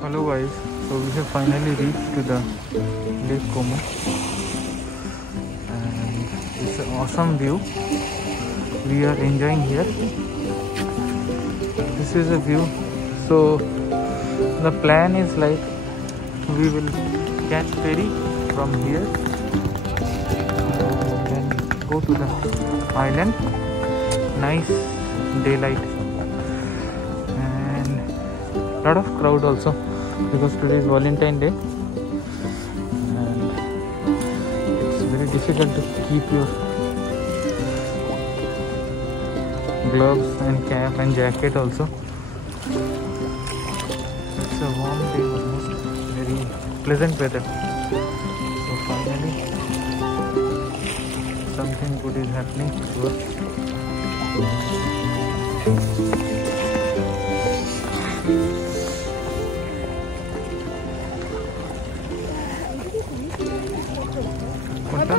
Hello guys, so we have finally reached to the Lake Como and it's an awesome view. We are enjoying here. This is a view. So the plan is like we will catch ferry from here and then go to the island. Nice daylight and lot of crowd also, because today is Valentine Day and it's very difficult to keep your gloves and cap and jacket also. It's a warm day, almost very pleasant weather. So finally something good is happening to us.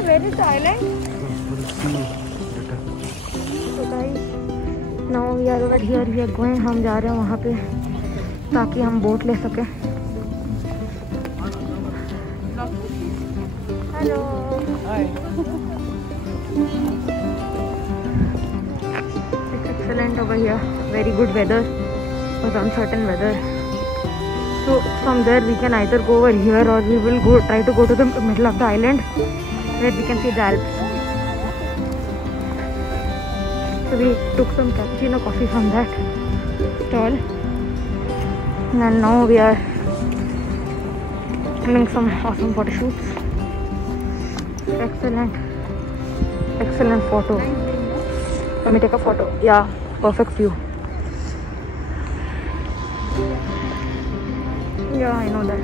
Where is the island? We'll see you later. So guys, now we are over here. We are going. हम जा रहे हैं वहाँ पे ताकि हम boat ले सकें. Hello. Hi. It's excellent over here. Very good weather, but uncertain weather. So from there we can either go over here or we will try to go to the middle of the island, where we can see the Alps. So we took some cappuccino coffee from that stall and now we are doing some awesome photo shoots. Excellent photo. Let me take a photo. Yeah, perfect view. Yeah, I know that.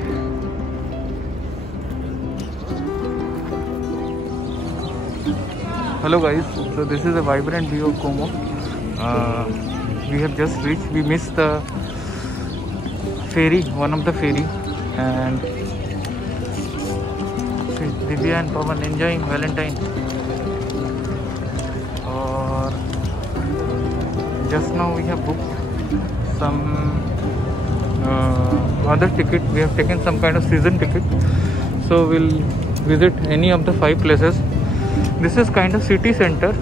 Hello guys, so this is a vibrant view of Como. We have just reached. We missed the ferry, one of the ferry, and Divya and Pawan enjoying Valentine. Or just now we have booked some other ticket. We have taken some kind of season ticket, so we'll visit any of the 5 places. This is kind of city center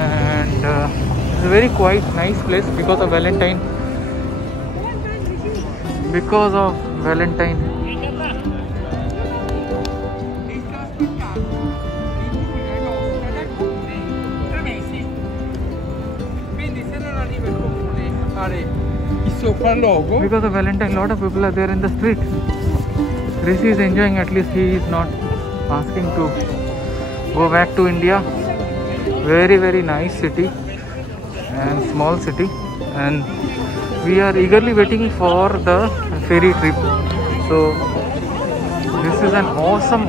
and it's a very quiet, nice place because of Valentine. Because of Valentine, lot of people are there in the street. Rishi is enjoying, at least he is not asking to go back to India. Very, very nice city and small city, and we are eagerly waiting for the ferry trip. So this is an awesome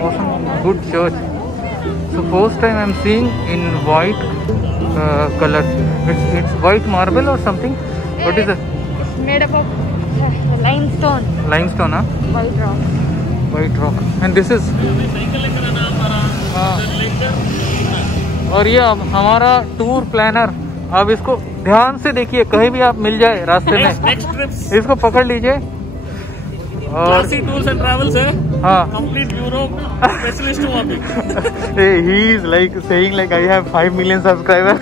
good church. So first time I am seeing in white color. It's white marble or something. What is it? Made up of limestone. Limestone, huh? White rock. And this is और ये हमारा tour planner. अब इसको ध्यान से देखिए, कहीं भी आप मिल जाए रास्ते में, इसको पकड़ लीजिए. और टूर्स एंड ट्रैवल्स है. हाँ, कंप्लीट यूरोप स्पेशलिस्ट हूँ अभी. he is like saying like I have 5 million subscribers.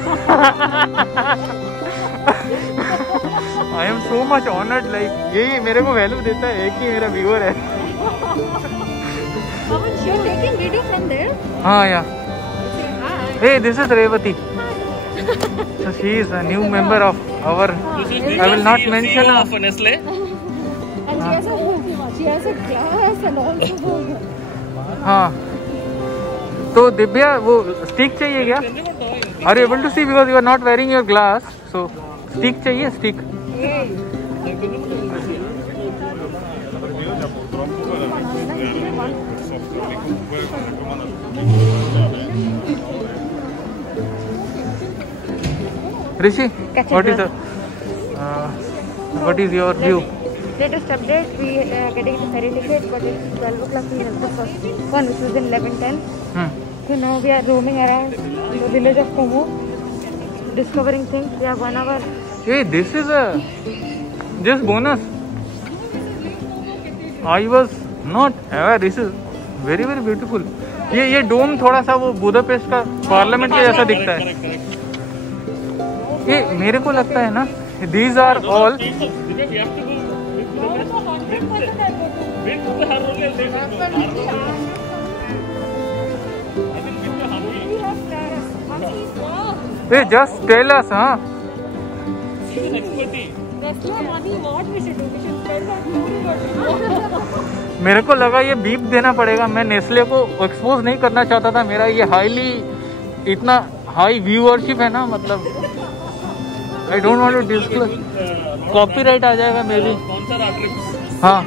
I am so much honored. Like यही मेरे को वैल्यू देता है कि मेरा व्यूअर है. You're taking video from there? हाँ, yeah. Hey, this is Revati. So she is a new member of our. I will not mention her. of Nestle. And she has a glass and also. हाँ. तो दिव्या, वो stick चाहिए क्या? Are you able to see because you are not wearing your glass? So stick चाहिए, stick. Rishi, what is your view? Latest update, we are getting the ferry ticket, but it's 12 o'clock. We have the first one, which was in 11:10. So now we are roaming around the village of Como, discovering things. We have 1 hour. Hey, this is a just bonus. I was not aware. This is very very beautiful. ये डोम थोड़ा सा वो Budapest का parliament के जैसा दिखता है. ये मेरे को लगता है ना, these are all they just tell us, huh? मेरे को लगा ये बीप देना पड़ेगा. मैं नेस्ले को एक्सपोज नहीं करना चाहता था. मेरा ये हाईली इतना हाई व्यूअरशिप है ना, मतलब I don't want to disclose. Copyright आ जाएगा मे बी. हाँ.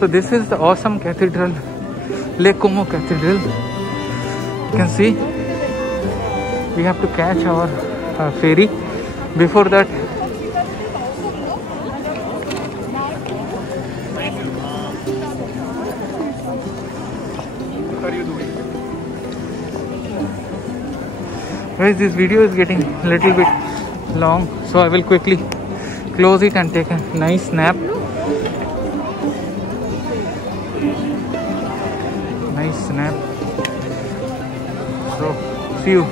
So this is the awesome cathedral, Lake Como Cathedral. You can see we have to catch our ferry. Before that, guys, this video is getting a little bit long, so I will quickly close it and take a nice nap. Nice nap. So see you.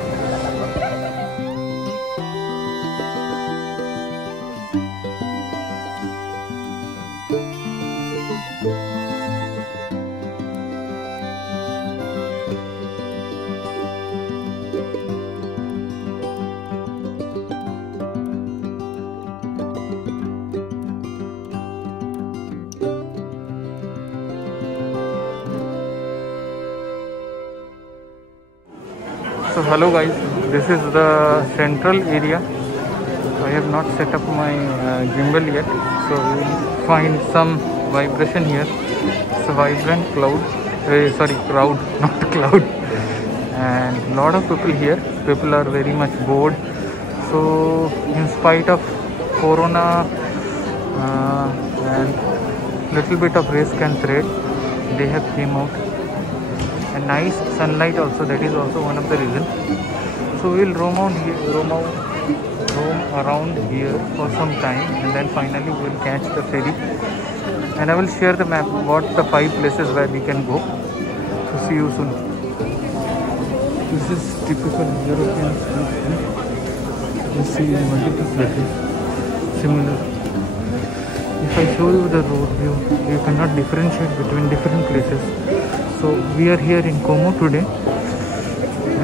So hello guys, this is the central area. I have not set up my gimbal yet, so you will find some vibration here. It's a vibrant cloud, crowd, not cloud, and lot of people here. People are very much bored. So in spite of corona and little bit of risk and threat, they have came out. And nice sunlight also, that is also one of the reason. So we will roam around here for some time, and then finally we will catch the ferry, and I will share the map, what the 5 places where we can go. So see you soon. This is typical European street. You see multiple places similar. If I show you the road view, you cannot differentiate between different places. So we are here in Como today,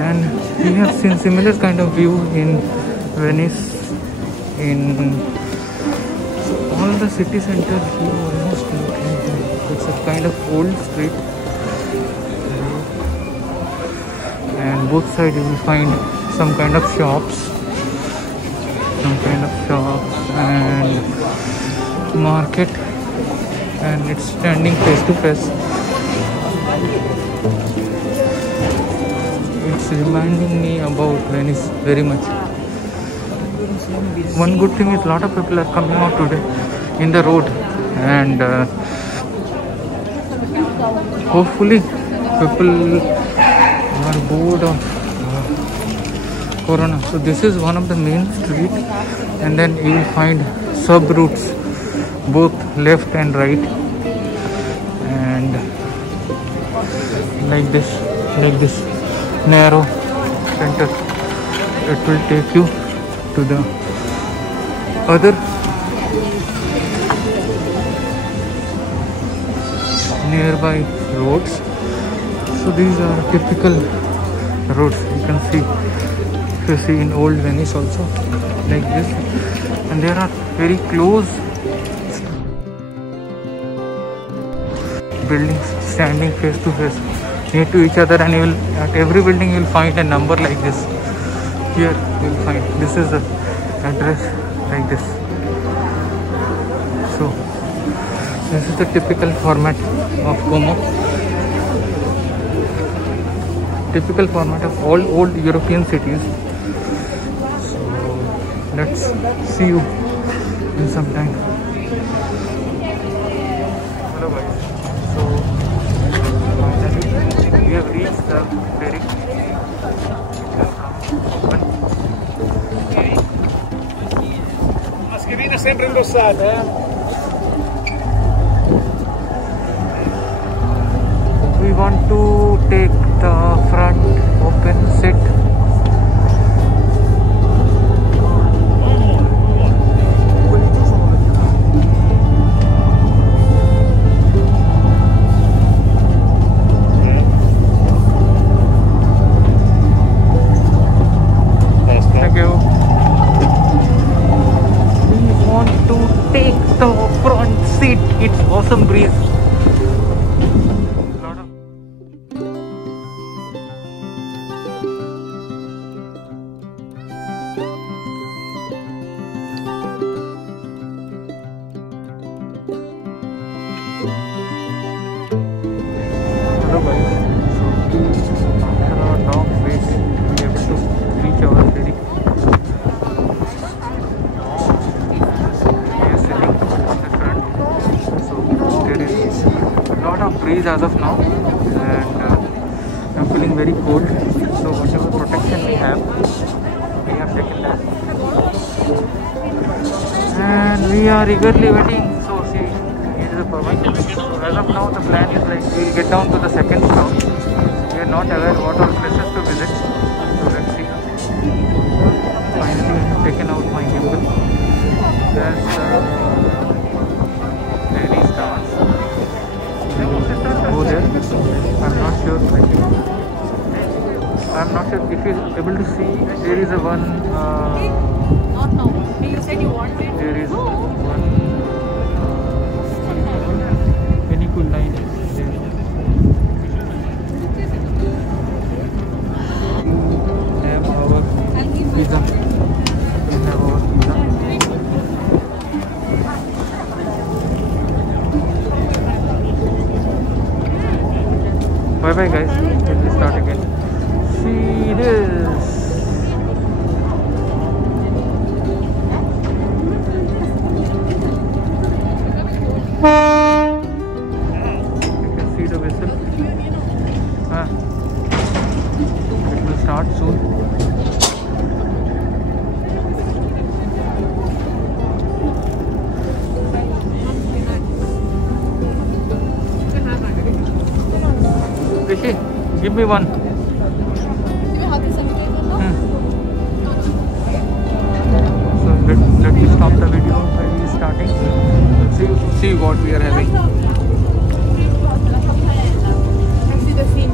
and we have seen similar kind of view in Venice. So all the city center here almost look like that. It's a kind of old street, and both sides you will find some kind of shops, and market, and it's standing face to face. It's reminding me about Venice very much. One good thing is lot of people are coming out today in the road, and hopefully people are bored of corona. So this is one of the main street, and then you will find sub routes both left and right, and like this narrow center, it will take you to the other nearby roads. So these are typical roads. You can see, if you see in old Venice also, like this, and there are very close buildings standing face to face near to each other, and you will, at every building you will find a number like this. Here you will find, this is the address like this. So This is the typical format of Como. Typical format of all old European cities. So let's see you in some time. Hello guys. So finally we have reached the ferry. It has come open. Mascherina sempre indossata, We want to take the front open seat. Thank you. We want to take the front seat. It's awesome breeze. Lot of Hello guys, so after a long wait, we were able to reach our ferry. We are sitting on the front, so there is a lot of breeze as of now, and I'm feeling very cold. So whatever protection we have taken that, and we are eagerly waiting. So see, here is the permit. So as of now, the plan is like we will get down to the second floor. We are not aware what all places to visit. So let's see. Finally, I have taken out my gimbal. There's very stars. Go there. I'm not sure. I'm not sure if you're able to see. There is a one. Not now. You said you wanted. There is one pinnacle line there. We have our pizza. We have our pizza. Bye bye guys. We'll start again. See this. You can see the vessel. It will start soon. Rishi, give me one. So let me stop the video by restarting. See what we are having. I see the scene.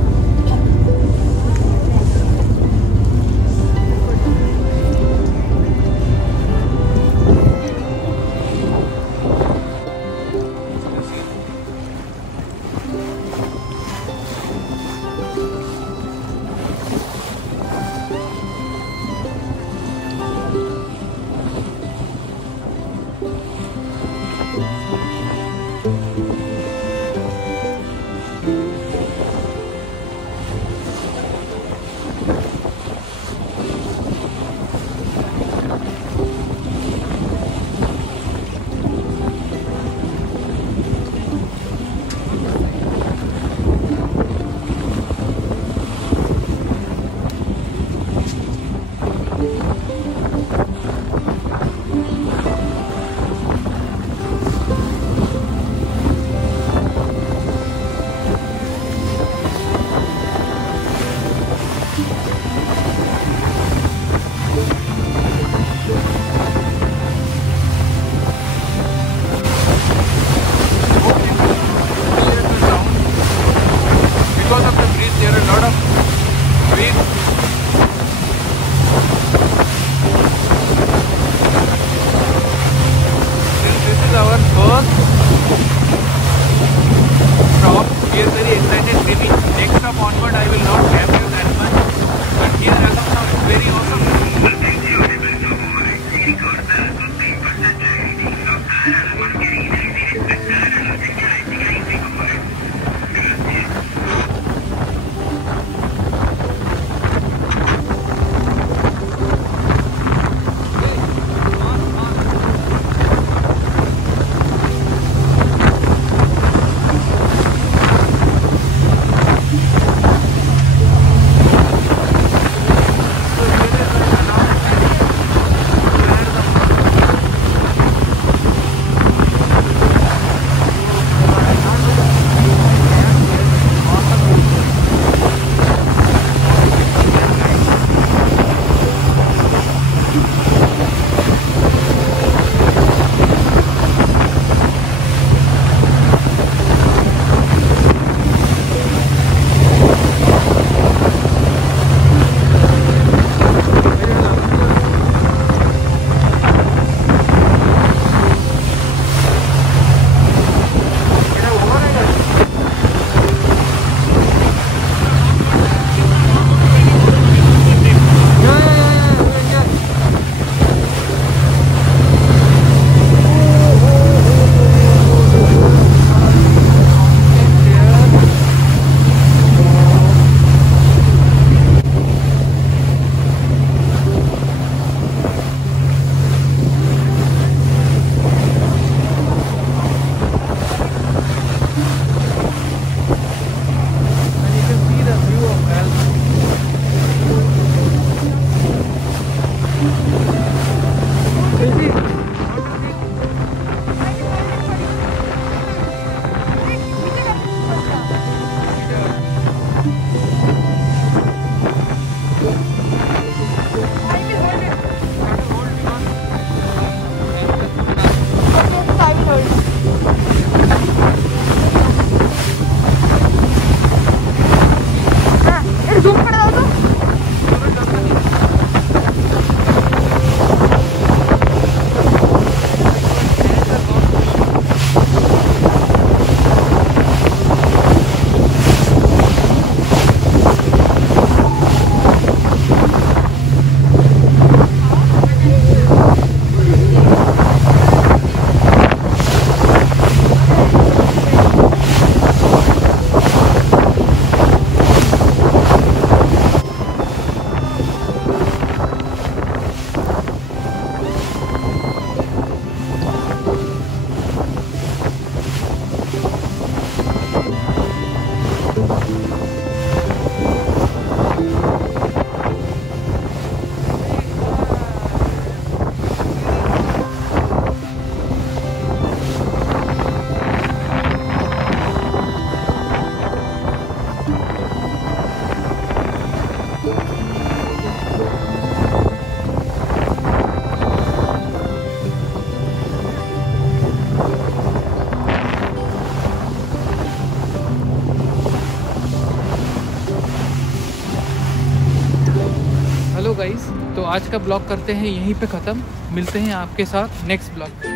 आज का blog करते हैं यहीं पे ख़त्म। मिलते हैं आपके साथ नेक्स्ट ब्लॉग।